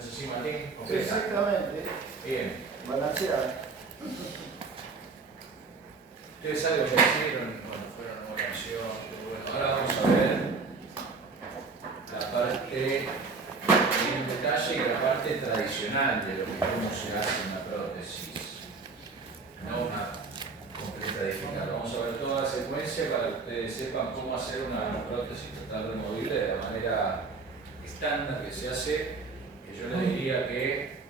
¿No es así, Martín? ¿Completa? Exactamente. Bien. Balanceada. Ustedes saben lo que hicieron cuando fueron a una canción. Bueno, ahora vamos a ver la parte en detalle y la parte tradicional de lo que cómo se hace una prótesis. No una completa digital. Vamos a ver toda la secuencia para que ustedes sepan cómo hacer una prótesis total removible de la manera estándar que se hace, que yo les diría que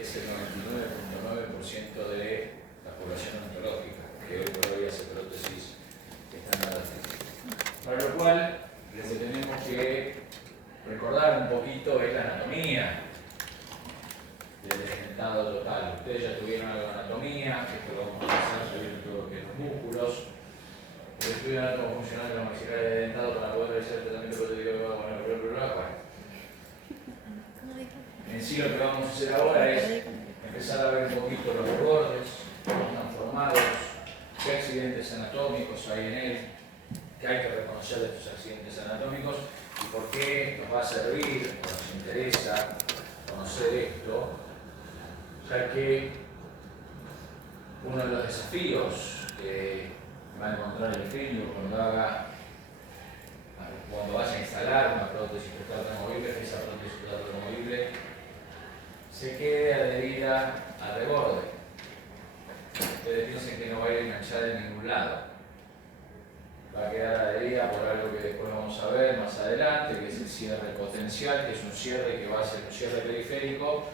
es el 99.9% de la población ontológica, que hoy por hoy hace prótesis estándar. Para lo cual, lo que tenemos que recordar un poquito es la anatomía del desdentado total. Ustedes ya tuvieron algo de anatomía, esto lo vamos a pasar, ya vieron todo lo que es los músculos. Ustedes estudian cómo funciona el maxilar desdentado para poder realizar el tratamiento cotidiano con el bueno. En sí lo que vamos a hacer ahora es empezar a ver un poquito los bordes, cómo están formados, qué accidentes anatómicos hay en él, qué hay que reconocer de estos accidentes anatómicos y por qué nos va a servir, o nos interesa conocer esto, ya que uno de los desafíos que va a encontrar el clínico cuando vaya a instalar una prótesis total removible, es que esa prótesis total removible se quede adherida al reborde. Ustedes piensen que no va a ir enganchada en ningún lado. Va a quedar adherida por algo que después vamos a ver más adelante, que es el cierre potencial, que es un cierre que va a ser un cierre periférico,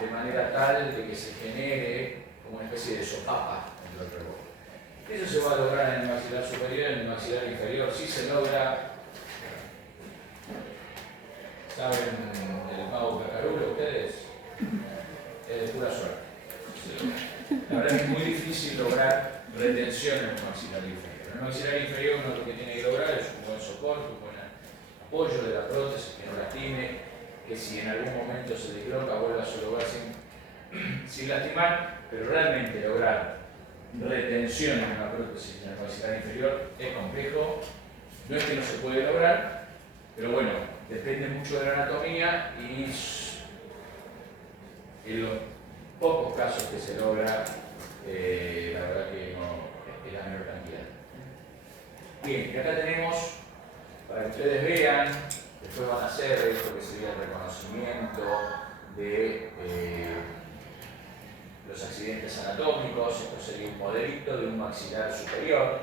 de manera tal de que se genere como una especie de sopapa entre el reborde. Eso se va a lograr en el maxilar superior, en el maxilar inferior. Sí se logra. ¿Saben el mago cacarulo ustedes? Es de pura suerte. La verdad es que es muy difícil lograr retención en el maxilar inferior. En el maxilar inferior uno lo que tiene que lograr es un buen soporte, un buen apoyo de la prótesis, que no lastime, que si en algún momento se disloca vuelva a su lugar sin lastimar, pero realmente lograr retención en una prótesis en el maxilar inferior es complejo. No es que no se puede lograr, pero bueno, depende mucho de la anatomía y en los pocos casos que se logra, la verdad que no es la menor cantidad. Bien, y acá tenemos, para que ustedes vean, después van a hacer esto que sería el reconocimiento de los accidentes anatómicos. Esto sería un modelito de un maxilar superior,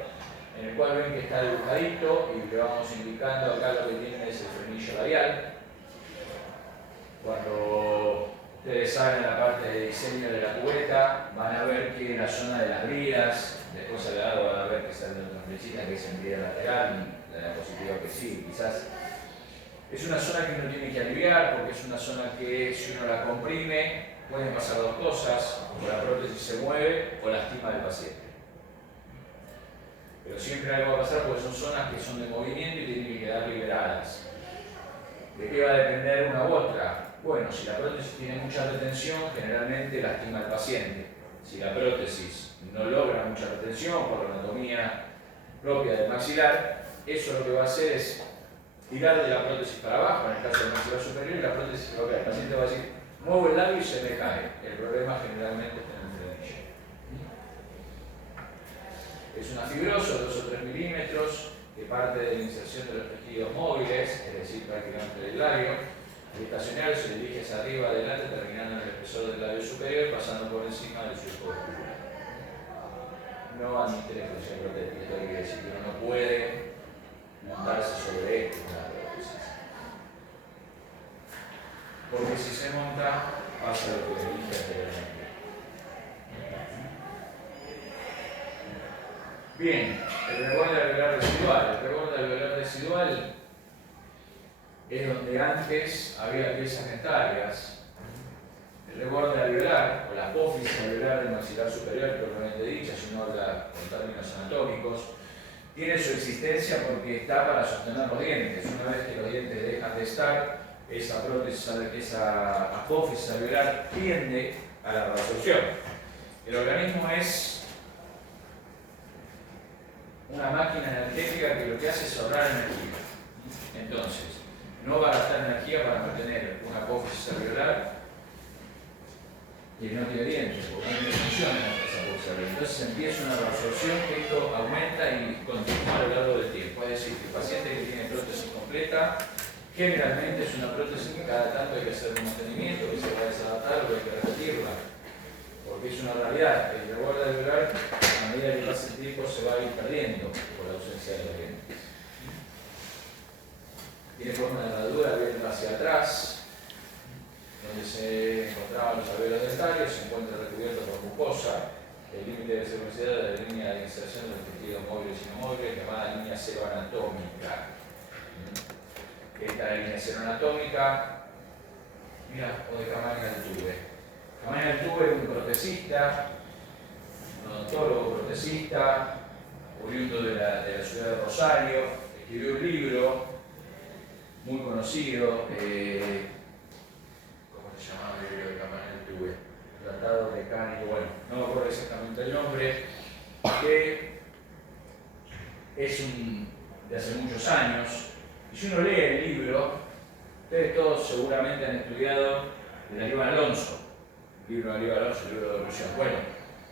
en el cual ven que está dibujadito y le vamos indicando acá lo que tienen es el frenillo labial. Cuando ustedes hagan la parte de diseño de la cubeta, van a ver que en la zona de las bridas, después al lado van a ver que sale una flechita que es en brida lateral, la diapositiva que sí, quizás. Es una zona que uno tiene que aliviar porque es una zona que si uno la comprime pueden pasar dos cosas: o la prótesis se mueve o lastima al paciente. Pero siempre algo va a pasar porque son zonas que son de movimiento y tienen que quedar liberadas. ¿De qué va a depender una u otra? Bueno, si la prótesis tiene mucha retención, generalmente lastima al paciente. Si la prótesis no logra mucha retención por la anatomía propia del maxilar, eso lo que va a hacer es tirar de la prótesis para abajo, en el caso del maxilar superior, y la prótesis va a caer. El paciente va a decir, muevo el labio y se me cae. El problema generalmente está en el frenillo. Es una fibroso de 2 o 3 milímetros que parte de la inserción de los tejidos móviles, es decir, prácticamente del labio. El estacionario se dirige hacia arriba, adelante, terminando en el espesor del labio superior, pasando por encima del surco ocular. No admite la exclusión protética, esto quiere decir que uno no puede montarse sobre una prótesis. Porque si se monta, pasa lo que dije anteriormente. Bien, el reborde alveolar residual. El reborde alveolar residual es donde antes había piezas dentarias. El reborde alveolar, o la apófisis alveolar del maxilar superior, propiamente dicha, si uno habla con términos anatómicos, tiene su existencia porque está para sostener los dientes. Una vez que los dientes dejan de estar, esa prótesis, esa apófisis alveolar tiende a la reabsorción. El organismo es una máquina energética que lo que hace es ahorrar energía. Entonces, no va a gastar energía energía para mantener una apófisis alveolar y no tiene dientes, porque no tiene función en esa apófisis alveolar. Entonces empieza una reabsorción que esto aumenta y continúa a lo largo del tiempo. Es decir, que el paciente que tiene prótesis completa generalmente es una prótesis que cada tanto hay que hacer un mantenimiento, que se va a desadaptar o hay que repetirla, porque es una realidad. El reborde alveolar, a medida que pasa el tiempo, se va a ir perdiendo por la ausencia de los dientes. Tiene forma de herradura abierta hacia atrás, donde se encontraban los alveolos dentarios, se encuentra recubierto por mucosa. El límite de secuencial de la línea de inserción de los tejidos móviles y no móviles, llamada línea cero anatómica. Esta es la línea cero anatómica, mira, o de Camaño Altuve. Camaño Altuve es un protesista, un odontólogo protesista, oriundo de la ciudad de Rosario, escribió un libro muy conocido, ¿cómo se llamaba el libro de Camaño Altuve? Tratado Mecánico, bueno, no me acuerdo exactamente el nombre, que es de hace muchos años. Y si uno lee el libro, ustedes todos seguramente han estudiado de Aníbal Alonso, el libro de Aníbal Alonso, el libro de evolución. Bueno,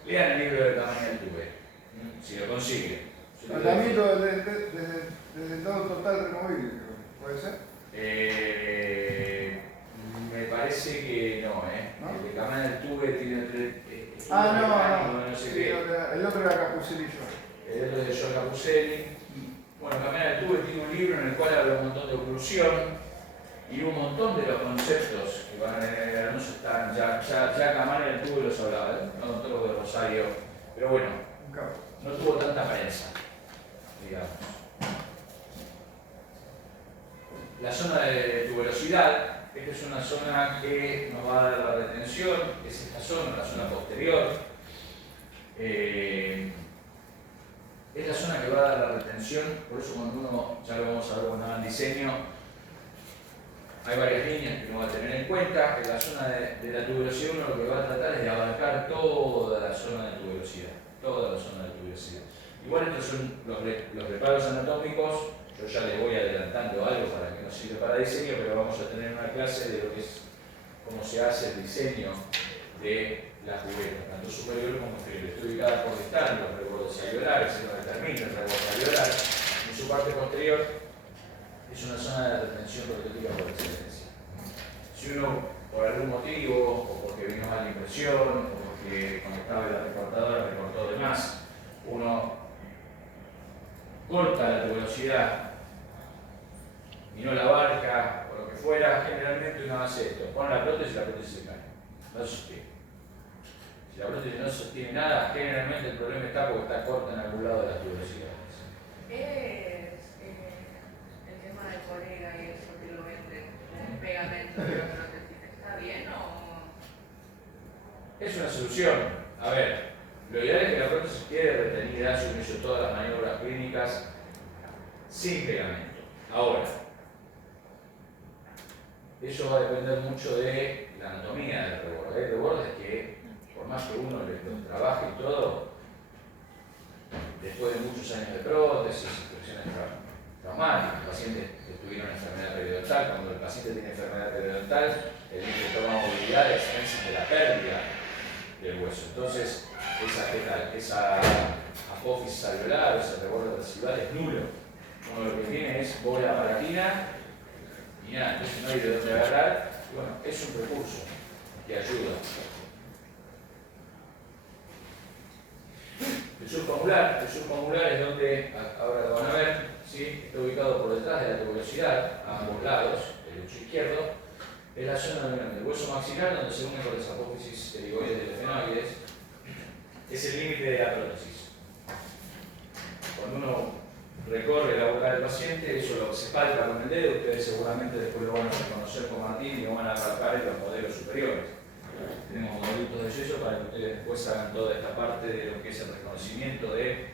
lean el libro de Camaño Altuve, si lo consiguen. Tratamiento desde todo total removible, ¿puede ser? Me parece que no, ¿No? El de Camaño Altuve tiene no sé sí, qué. el otro era Capucilillo. El otro es de John Capuselli. Bueno, Camaño Altuve tiene un libro en el cual habla un montón de oclusión y un montón de los conceptos que van en el anuncio están, ya Camaño Altuve los hablaba, no todos los de Rosario, pero bueno, no tuvo tanta prensa, digamos. La zona de tuberosidad, esta es una zona que nos va a dar la retención, es esta zona, la zona posterior. Es la zona que va a dar la retención, por eso cuando uno, ya lo vamos a ver cuando hagan diseño, hay varias líneas que uno va a tener en cuenta. En la zona de la tuberosidad uno lo que va a tratar es de abarcar toda la zona de tuberosidad, toda la zona de tuberosidad. Igual estos son los reparos anatómicos, yo ya les voy adelantando algo para que nos sirva para diseño, pero vamos a tener una clase de lo que es cómo se hace el diseño de la jugueta, tanto superior como inferior. Está ubicada por distal, los rebordes alveolares, es donde termina el reborde alveolar. En su parte posterior es una zona de retención prototípica por excelencia. Si uno, por algún motivo, o porque vino mala impresión, o porque cuando estaba en la recortadora recortó de más, uno corta la tuberosidad y no la abarca, o lo que fuera, generalmente uno hace esto: pone la prótesis y la prótesis se cae, no sostiene. Si la prótesis no sostiene nada, generalmente el problema está porque está corta en algún lado de las tuberosidades. Es el tema del colega y eso que lo venden, un pegamento de la prótesis, ¿está bien o...? Es una solución. A ver, lo ideal es que la prótesis quede retenida, se hizo todas las maniobras clínicas sin pegamento. Ahora, eso va a depender mucho de la anatomía del reborde. Hay rebordes que, por más que uno los trabaje y todo, después de muchos años de prótesis, infecciones traumáticas, los pacientes que tuvieron enfermedad periodontal, cuando el paciente tiene enfermedad periodontal, el índice toma movilidad a expensas de la pérdida del hueso. Entonces, esa apófisis alveolar, ese reborde residual es nulo. Uno lo que tiene es bola palatina y nada, entonces no hay de dónde agarrar. Y bueno, es un recurso que ayuda. El subcomular es donde, ahora lo van a ver, ¿sí? Está ubicado por detrás de la tuberosidad, a ambos lados, derecho e izquierdo. Es la zona del hueso maxilar donde se une con las apófisis pterigoides de los efenoides. Es el límite de la prótesis. Cuando uno recorre la boca del paciente, eso lo se palpa con el dedo, ustedes seguramente después lo van a reconocer con Martín y lo van a palpar en los modelos superiores. Tenemos modelitos de yeso para que ustedes después hagan toda esta parte de lo que es el reconocimiento de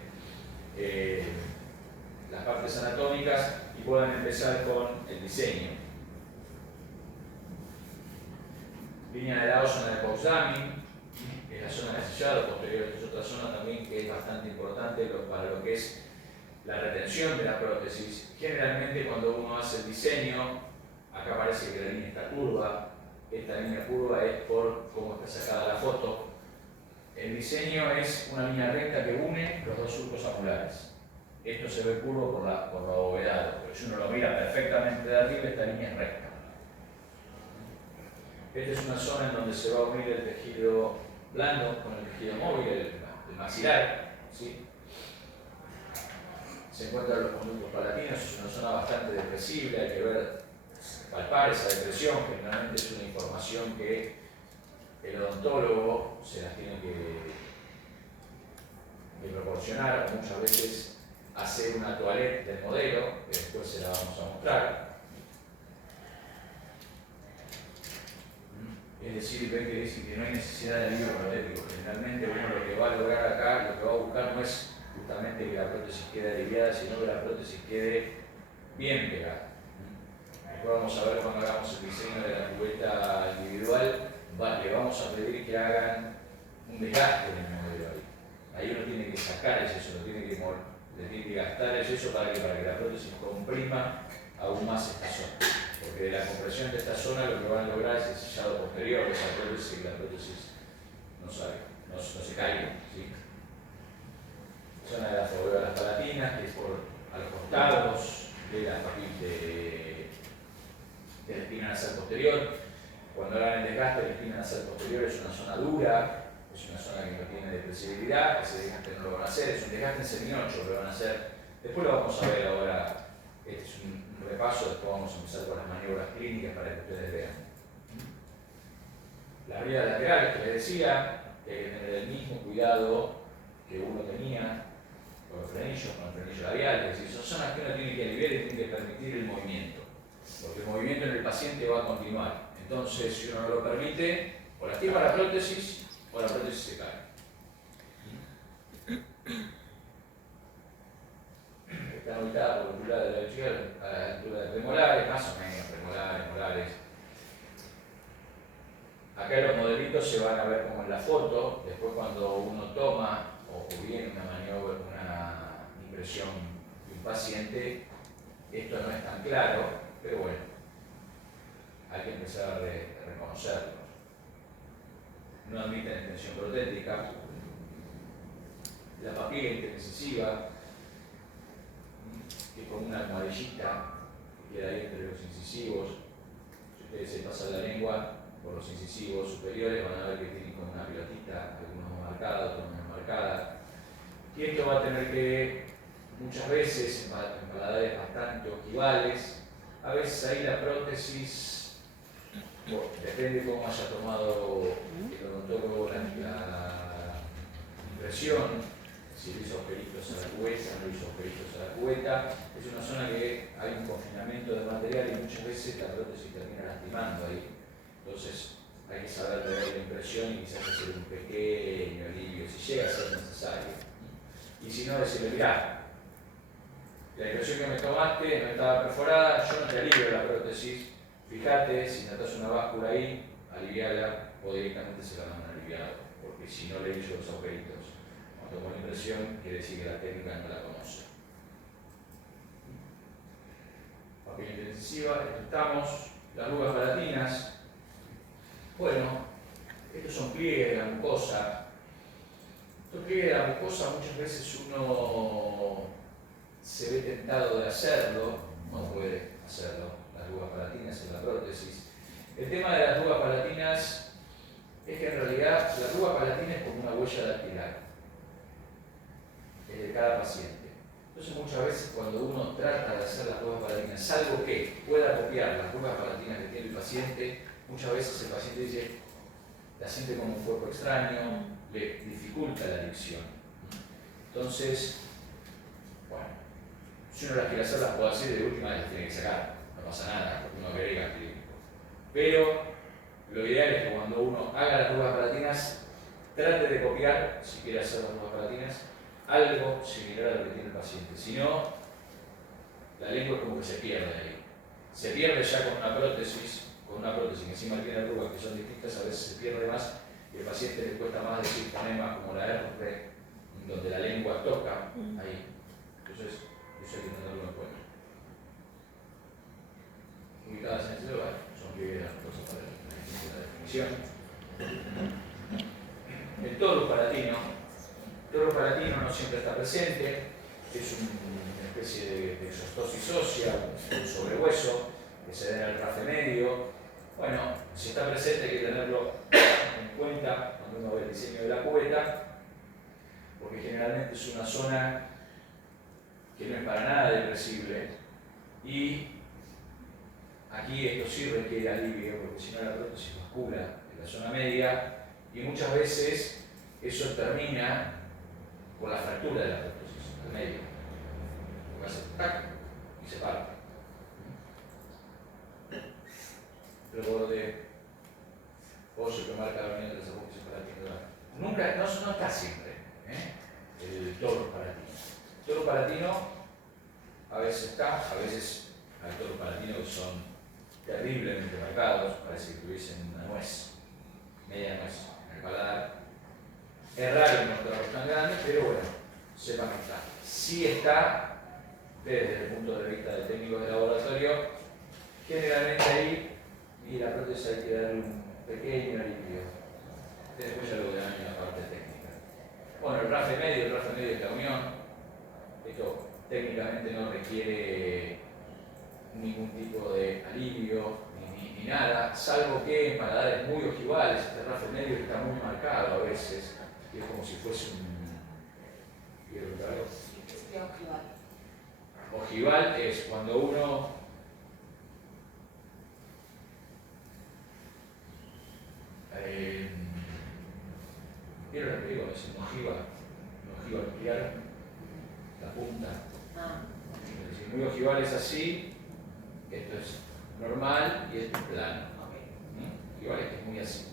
las partes anatómicas y puedan empezar con el diseño. Línea de lado, zona de Potsdamin, que es la zona de sellado posterior, es otra zona también que es bastante importante para lo que es la retención de la prótesis. Generalmente cuando uno hace el diseño, acá parece que la línea está curva, esta línea curva es por cómo está sacada la foto. El diseño es una línea recta que une los dos surcos angulares. Esto se ve curvo por lo abovedado, pero si uno lo mira perfectamente de arriba, esta línea es recta. Esta es una zona en donde se va a unir el tejido blando con el tejido móvil, el maxilar, ¿sí? Se encuentran los conductos palatinos, es una zona bastante depresible, hay que ver, palpar esa depresión, generalmente es una información que el odontólogo se las tiene que proporcionar, o muchas veces hacer una toilette del modelo, que después se la vamos a mostrar. Es decir, ven que dice que no hay necesidad de alivio protético. Generalmente uno lo que va a lograr acá, lo que va a buscar no es justamente que la prótesis quede aliviada, sino que la prótesis quede bien pegada. Después vamos a ver cuando hagamos el diseño de la cubeta individual, le vamos a pedir que hagan un desgaste en el modelo ahí. Ahí uno tiene que sacar el yeso, le tiene que gastar el yeso para que la prótesis comprima aún más esta zona. Porque de la compresión de esta zona lo que van a lograr es el sellado posterior de esa prótesis y la prótesis no se caiga. ¿Sí? Zona de las palatinas, que es a los costados de la espina nasal posterior. Cuando hagan el desgaste, la espina nasal posterior es una zona dura, es una zona que no tiene depresibilidad, ese desgaste no lo van a hacer, es un desgaste en seminocho, lo van a hacer. Después lo vamos a ver ahora. Este es un repaso, después vamos a empezar con las maniobras clínicas para que ustedes vean. Las heridas laterales que les decía, que hay que tener el mismo cuidado que uno tenía con el frenillo labial, es decir, son zonas que uno tiene que aliviar y tiene que permitir el movimiento, porque el movimiento en el paciente va a continuar. Entonces, si uno no lo permite, o lastima la prótesis o la prótesis se cae. Está ubicada por la altura de la vejiga a la altura de premolares, más o menos, premolares, molares. Acá los modelitos se van a ver como en la foto, después cuando uno toma o bien una maniobra, una impresión de un paciente, esto no es tan claro, pero bueno, hay que empezar a reconocerlo. No admiten extensión protética, la papila interincisiva, que con una almohadillita que queda ahí entre los incisivos. Si ustedes se pasan la lengua por los incisivos superiores, van a ver que tienen como una pelotita, algunos marcados, otros menos marcadas. Y esto va a tener que, muchas veces, en paladares bastante ojivales, a veces ahí la prótesis, bueno, depende cómo haya tomado el odontólogo la impresión. Si le hizo agujeritos a la cubeta, no le hizo agujeritos a la cubeta, es una zona que hay un confinamiento de material y muchas veces la prótesis termina lastimando ahí. Entonces hay que saber ver la impresión y quizás hacer un pequeño alivio, si llega a ser necesario. Y si no, decirle, mirá, la impresión que me tomaste no estaba perforada, yo no te alivio la prótesis, fíjate, si notas una báscula ahí, aliviala o directamente se la mandan aliviado, porque si no le hizo los agujeritos. Tomó la impresión, quiere decir que la técnica no la conoce. Papila interincisiva, estamos, las arrugas palatinas. Bueno, estos son pliegues de la mucosa. Estos pliegues de la mucosa muchas veces uno se ve tentado de hacerlo, no puede hacerlo, las arrugas palatinas en la prótesis. El tema de las arrugas palatinas es que en realidad la arruga palatina es como una huella dactilar de cada paciente. Entonces muchas veces cuando uno trata de hacer las arrugas palatinas, salvo que pueda copiar las arrugas palatinas que tiene el paciente, muchas veces el paciente dice, la siente como un cuerpo extraño, le dificulta la dicción. Entonces, bueno, si uno las quiere hacer, las puede hacer, de última las tiene que sacar, no pasa nada, porque uno agrega clínico. Pero lo ideal es que cuando uno haga las arrugas palatinas, trate de copiar, si quiere hacer las arrugas palatinas, algo similar a lo que tiene el paciente. Si no, la lengua es como que se pierde ahí. Se pierde ya con una prótesis que encima tiene arrugas que son distintas, a veces se pierde más y al paciente le cuesta más decir fonemas como la R, donde la lengua toca ahí. Entonces, eso hay que tenerlo en cuenta. Ubicadas en el cerebro, convicción. El toro palatino no siempre está presente, es una especie de exostosis ósea, un sobrehueso que se da en el rafe medio. Bueno, si está presente hay que tenerlo en cuenta cuando uno ve el diseño de la cubeta, porque generalmente es una zona que no es para nada depresible y aquí esto sí requiere alivio, porque si no la prótesis oscura en la zona media y muchas veces eso termina por la fractura de la prótesis al medio, porque hace tac y se parte. Luego de pollo que marca la unión de los apófisis palatinos. Nunca, no está siempre el toro palatino. El toro palatino a veces está, a veces hay toros palatinos que son terriblemente marcados, parece que tuviesen una nuez, media nuez en el paladar. Es raro encontrarlos tan grandes, pero bueno, sepan que está. Sí está, desde el punto de vista de técnicos de laboratorio, generalmente ahí, y la prótesis hay que darle un pequeño alivio. Después ya lo verán en la parte técnica. Bueno, el rafe medio es la unión. Esto técnicamente no requiere ningún tipo de alivio ni nada, salvo que en paladares muy ojivales, este rafe medio está muy marcado a veces, y es como si fuese un... ¿Quiero contar algo? Ojival es cuando uno ¿vieron la película? Es un ojiva nuclear, la punta. Es decir, muy ojival es así, esto es normal y esto es plano. Ojival es que es muy así.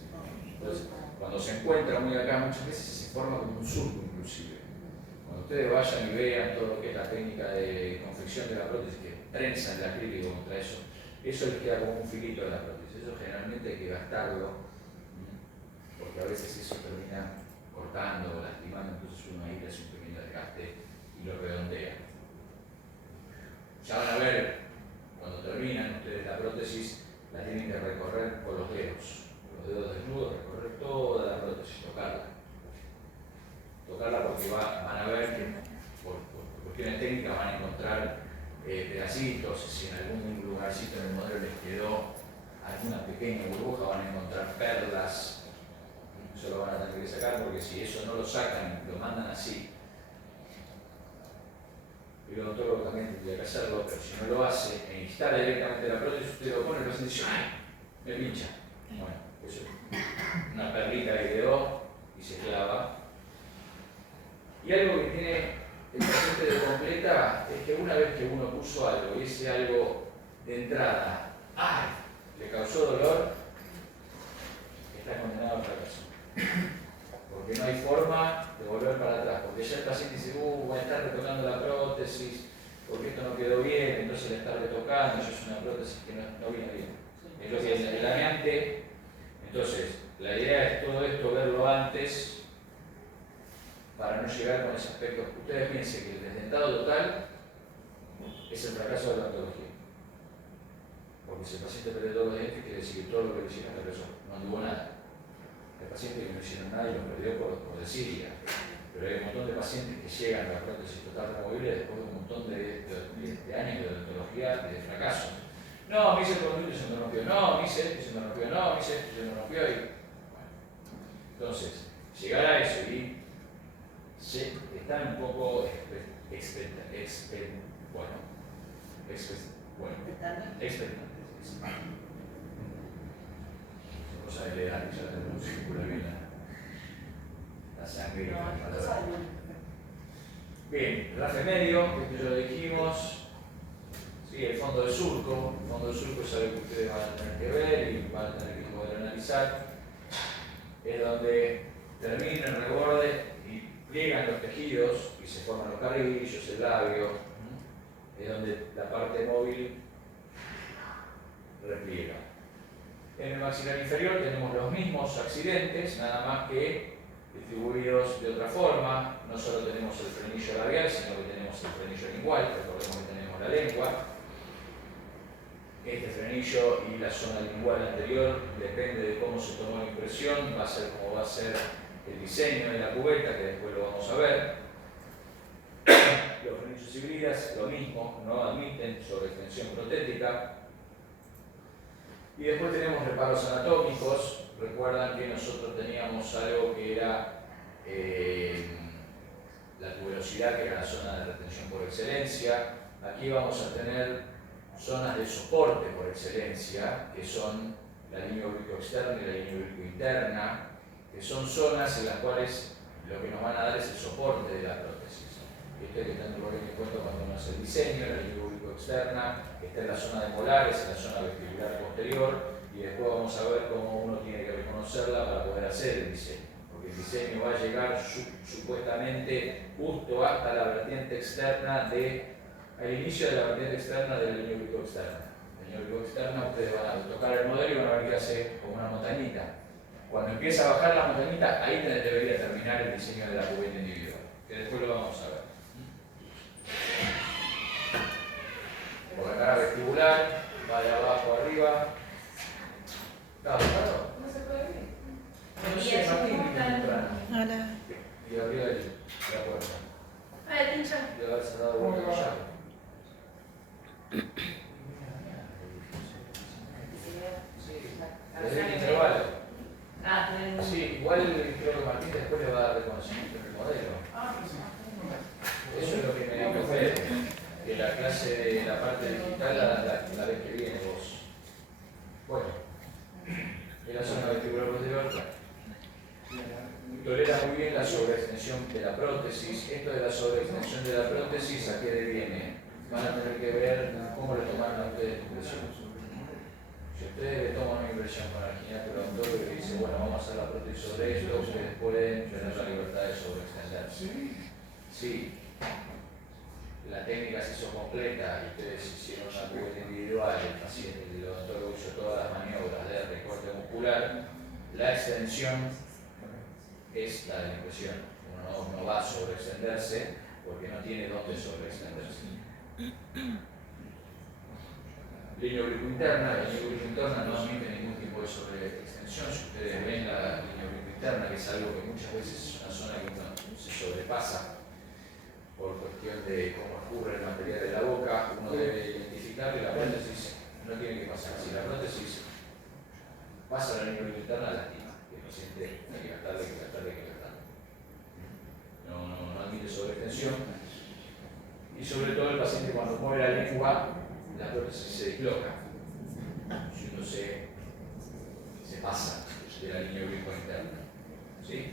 Entonces, cuando se encuentra muy acá, muchas veces se forma como un surco inclusive. Cuando ustedes vayan y vean todo lo que es la técnica de confección de la prótesis, que trenza el acrílico contra eso les queda como un filito de la prótesis. Eso generalmente hay que gastarlo, porque a veces eso termina cortando o lastimando, entonces uno ahí le hace un pequeño desgaste y lo redondea. Ya van a ver, cuando terminan ustedes la prótesis, la tienen que recorrer con los dedos desnudos, recorrer toda la prótesis, tocarla porque van a ver que por cuestiones técnicas van a encontrar pedacitos, si en algún lugarcito en el modelo les quedó alguna pequeña burbuja, van a encontrar perlas. Eso lo van a tener que sacar porque si eso no lo sacan, lo mandan así. El odontólogo también tendría que hacerlo, pero si no lo hace e instala directamente la prótesis, usted lo pone y el paciente dice, ¡ay! Me pincha. Bueno, eso es una perlita que quedó y se clava. Y algo que tiene el paciente de completa es que una vez que uno puso algo y ese algo de entrada, ¡ay!, le causó dolor, está condenado al fracaso. Porque no hay forma de volver para atrás, porque ya el paciente dice, voy a estar retocando la prótesis, porque esto no quedó bien, entonces le está retocando, eso es una prótesis que no viene bien. Es lo que es el lameante. Entonces, la idea es todo esto verlo antes para no llegar con ese aspecto. Ustedes piensen que el desdentado total es el fracaso de la odontología. Porque si el paciente perdió todos los dientes, quiere decir que todo lo que le hicieron regresó, no anduvo nada. Hay pacientes que no hicieron nada y lo perdió por desidia. Pero hay un montón de pacientes que llegan a la prótesis total removible después de un montón de años de odontología y de fracaso. No, me hice el conducto y se me rompió. No, me hice esto y se me rompió. No, me hice esto y se me rompió. Bueno. Entonces, llegar a eso y están un poco expectantes. Cosa de leer, ya tenemos que circular bien la sangre y la palabra. Bien, rafe medio, esto ya lo dijimos. Sí, el fondo del surco. El fondo del surco es algo que ustedes van a tener que ver y van a tener que poder analizar. Es donde termina el reborde y pliegan los tejidos y se forman los carrillos, el labio. Es donde la parte móvil repliega. En el maxilar inferior tenemos los mismos accidentes, nada más que distribuidos de otra forma. No solo tenemos el frenillo labial, sino que tenemos el frenillo lingual, recordemos que tenemos la lengua. este frenillo y la zona lingual anterior, depende de cómo se tomó la impresión, va a ser como va a ser el diseño de la cubeta, que después lo vamos a ver. Los frenillos y bridas, lo mismo, no admiten sobreextensión protética. Y después tenemos reparos anatómicos. Recuerdan que nosotros teníamos algo que era la tuberosidad, que era la zona de retención por excelencia. Aquí vamos a tener zonas de soporte por excelencia, que son la línea oblicuo-externa y la línea oblicuo-interna, que son zonas en las cuales lo que nos van a dar es el soporte de la prótesis. Y esto hay que tenerlo en cuenta cuando uno hace el diseño. La línea oblicuo-externa está en la zona de molares, en la zona vestibular posterior, y después vamos a ver cómo uno tiene que reconocerla para poder hacer el diseño. Porque el diseño va a llegar supuestamente justo hasta la vertiente externa al inicio de la vertiente externa de la línea oblicuo-externa. La línea oblicuo-externa, ustedes van a tocar el modelo y van a ver que hace como una montañita. Cuando empieza a bajar la montañita, ahí debería terminar el diseño de la cubeta individual, que después lo vamos a ver. Por la cara vestibular, va de abajo a arriba. ¿Está buscado? ¿Cómo se puede ver? No sé, Martín vino temprano. Hola. Y abrió la puerta. Ah, el pincho. Y haber cerrado vuelta la llave. Desde el intervalo. Sí, igual creo que Martín después le va a dar reconocimiento en el modelo. Eso es lo que me ofrece, que la clase de la parte digital la vez que viene vos. Bueno, en la zona vestibular posterior tolera muy bien la sobreextensión de la prótesis. Esto de la sobreextensión de la prótesis, ¿a qué le viene? Van a tener que ver cómo le tomaron a ustedes la impresión. Si ustedes le toman una impresión para el ginecólogo y le dice, bueno, vamos a hacer la prótesis sobre esto, ustedes pueden tener la libertad de sobreextenderse. Sí, la técnica se hizo completa y ustedes hicieron una cubeta individual, el paciente, el odontólogo hizo todas las maniobras de recorte muscular, la extensión es la de la impresión. Uno no va a sobreextenderse porque no tiene dónde sobreextenderse. Línea oblicuo-interna, la línea oblicuo-interna no admite ningún tipo de sobreextensión. Si ustedes ven la línea oblicuo-interna, que es algo que muchas veces es una zona que uno se sobrepasa por cuestión de cómo escurre el material de la boca, uno debe identificar que la prótesis no tiene que pasar. Si la prótesis pasa a la línea oblicuo-interna, lastima. El paciente hay que gastarle. No admite sobreextensión. Y sobre todo el paciente cuando mueve la lengua, la prótesis se desloca. Si uno se pasa de la línea oblicuo-interna. ¿Sí?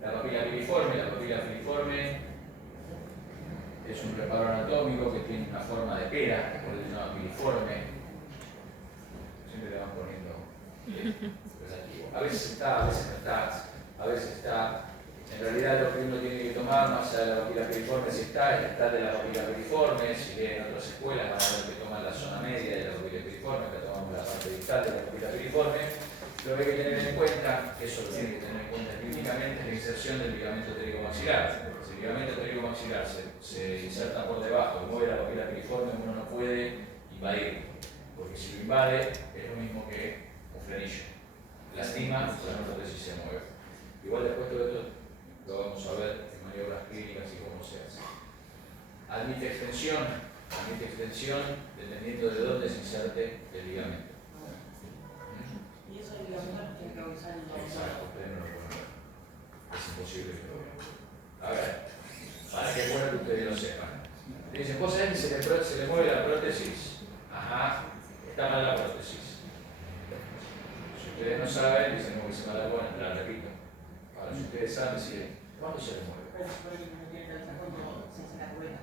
La papila filiforme es un reparo anatómico que tiene una forma de pera, por eso se llama filiforme. Siempre le van poniendo relativo. A veces está, a veces no está, a veces está. En realidad lo que uno tiene que tomar, más allá de la papila filiforme, si está de la papila filiforme. Si leen en otras escuelas van a ver que toman la zona media de la papila filiforme, que tomamos la parte distal de la papila filiforme. Lo que hay que tener en cuenta, eso lo tiene que tener en cuenta clínicamente, es la inserción del ligamento pterigomaxilar. Si el ligamento pterigomaxilar se inserta por debajo y mueve la papila filiforme, uno no puede invadir, porque si lo invade es lo mismo que un frenillo. Lastima, la prótesis se mueve. Igual después todo esto lo vamos a ver en maniobras clínicas y cómo se hace. Admite extensión dependiendo de dónde se inserte el ligamento. Y eso es lo que usar en Exacto, ustedes no lo pueden ver. Es imposible que lo vean. A ver, para que es bueno que ustedes lo sepan. Dicen, vos sabés que se le mueve la prótesis. Ajá, está mal la prótesis. Si ustedes no saben, dicen, no, que se va a dar buena, la repito. Ahora, si ustedes saben, deciden, ¿cuándo se le mueve? Pero por eso no tiene que estar cuando se hace la cubeta.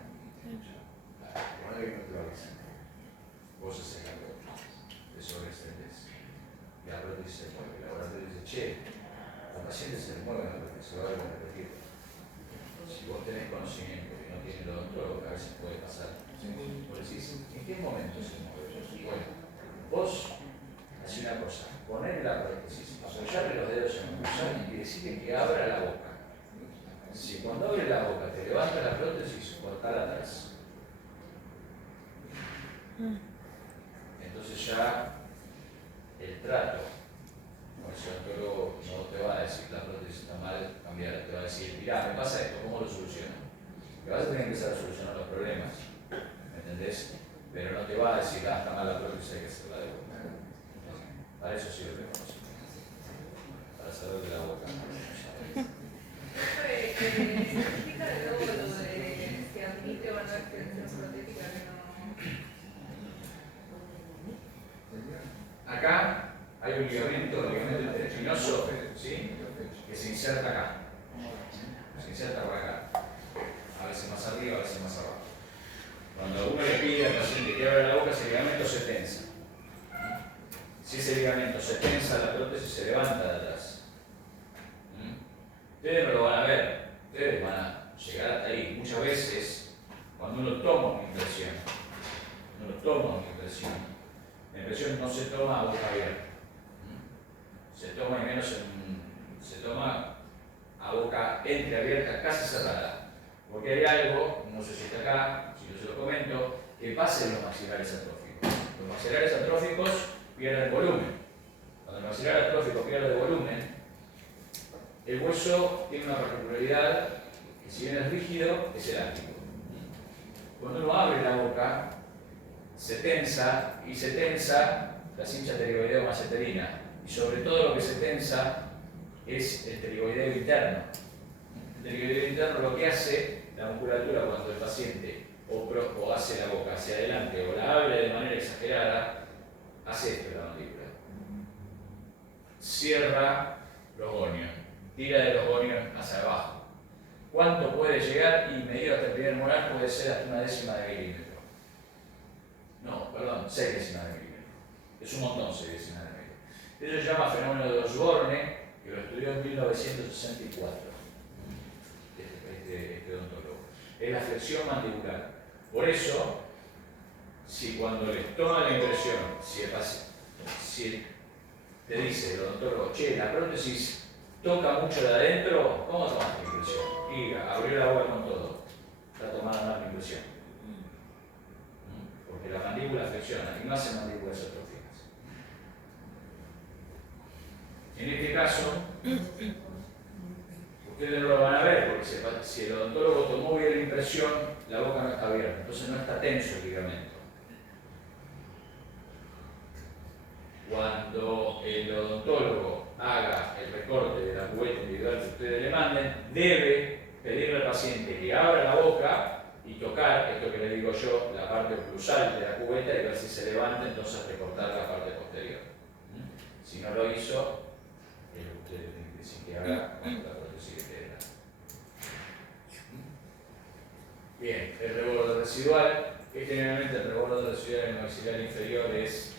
Bueno, que no te lo avisan. Vos haces la cubeta, te sobreextendes. Y la prótesis se mueve. El laboratorio dice, che, la paciente se le mueve la prótesis, se va a repetir. Si vos tenés conocimiento que no tiene el odontólogo, que a veces puede pasar, vos decís, ¿en qué momento se mueve? Bueno, vos hacés una cosa, ponele la prótesis, apoyarle los dedos en el pulsar y decirle que abra la boca. Si cuando abre la boca te levanta la prótesis, cortala atrás. Entonces ya el trato, por eso el odontólogo no te va a decir la prótesis está mal, cambiarla, te va a decir, mirá, me pasa esto, ¿cómo lo soluciono? Que vas a tener que empezar a solucionar los problemas, ¿me entendés? Pero no te va a decir, ah, está mal la prótesis, hay que hacerla de vuelta. Para eso sirve el conocimiento, para saber de la boca. Significa de nuevo lo de si admite o no extensión protética que no. Acá hay un ligamento espinoso, ¿sí? Que se inserta acá. Se inserta por acá. A veces más arriba, a veces más abajo. Cuando uno le pide al paciente que abra la boca, ese ligamento se tensa. Si ese ligamento se tensa, la prótesis se levanta de atrás. Ustedes no lo van a ver, ustedes van a llegar hasta ahí. Muchas veces, cuando uno toma una impresión, la impresión no se toma a boca abierta. Se toma y menos se toma a boca entreabierta, casi cerrada. Porque hay algo, no sé si está acá, si yo se lo comento, que pasa en los maxilares atróficos. Los maxilares atróficos pierden volumen. Cuando el maxilar atrófico pierde volumen, el hueso tiene una particularidad que, si bien es rígido, es elástico. Cuando uno abre la boca, se tensa la cincha pterigoideo-maceterina, y sobre todo lo que se tensa es el pterigoideo interno. El pterigoideo interno lo que hace la musculatura cuando el paciente o hace la boca hacia adelante o la abre de manera exagerada, hace esto en la mandíbula. Cierra los gonios, tira de los gonios hacia abajo. ¿Cuánto puede llegar? Y medido hasta el primer molar puede ser hasta 1/10 de milímetro. No, perdón, 6/10 de milímetro. Es un montón 6/10 de milímetro. Eso se llama fenómeno de Osborne, que lo estudió en 1964. Este odontólogo. Es la flexión mandibular. Por eso, si cuando les toma la impresión, si te dice el odontólogo, che, la prótesis toca mucho de adentro, ¿cómo tomaste la impresión? Y abrió la boca con todo. Está tomando mal la impresión. Porque la mandíbula flexiona y no hace mandíbulas atróficas. En este caso, ustedes no lo van a ver porque si el odontólogo tomó bien la impresión, la boca no está abierta, entonces no está tenso el ligamento. Cuando el odontólogo haga el recorte de la cubeta individual que ustedes le manden, debe pedirle al paciente que abra la boca y tocar, esto que le digo yo, la parte oclusal de la cubeta y ver si se levanta, entonces recortar la parte posterior. Si no lo hizo, ustedes tienen que decir que haga cuando la prótesis quede grande. Bien, el rebordo residual, que generalmente el rebordo residual en el maxilar inferior es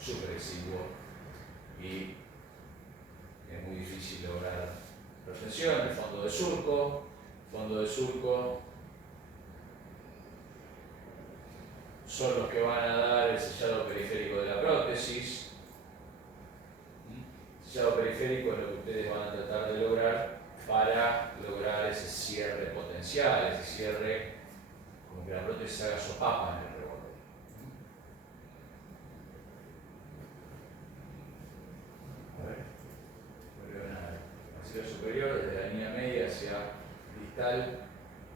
súper exiguo y es muy difícil lograr retención. El fondo de surco son los que van a dar el sellado periférico de la prótesis. El sellado periférico es lo que ustedes van a tratar de lograr para lograr ese cierre potencial, ese cierre como que la prótesis haga sopapa en el reborde. A ver, vuelven a maxilar superior, desde la línea media hacia distal,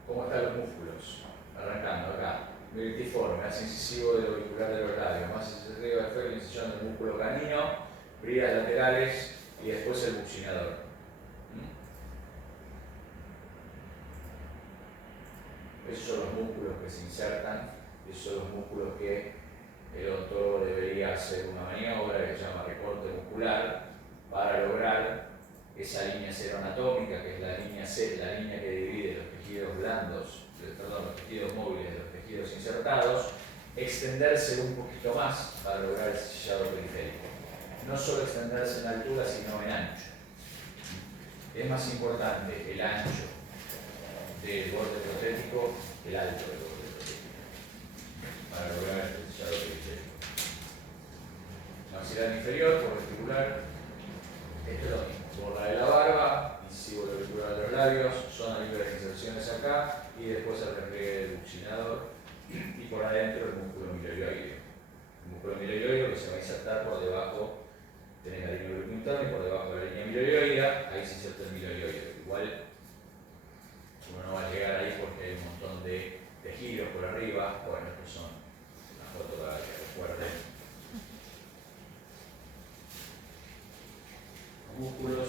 cómo están los músculos, arrancando acá, vertiforme, más incisivo del auricular del labio, más incisivo de incisión del músculo canino, bridas laterales y después el buccinador. Esos son los músculos que se insertan, esos son los músculos que el odontólogo debería hacer una maniobra que se llama recorte muscular para lograr esa línea cero anatómica, que es la línea C, la línea que divide los tejidos blandos, los tejidos móviles de los tejidos insertados, extenderse un poquito más para lograr ese sellado periférico. No solo extenderse en altura, sino en ancho. Es más importante el ancho del borde protético que el alto del borde protético para lograr el sellado periférico. Maxilar inferior, por vestibular, esto es lo mismo. Borla de la barba, incisivo del auricular de los labios, zona libre de inserciones acá y después el repliegue del buccinador y por adentro el músculo arriba, ahí sí se el termiloioide. Igual uno no va a llegar ahí porque hay un montón de tejidos por arriba. Bueno, estos son las fotos para que recuerden. Los músculos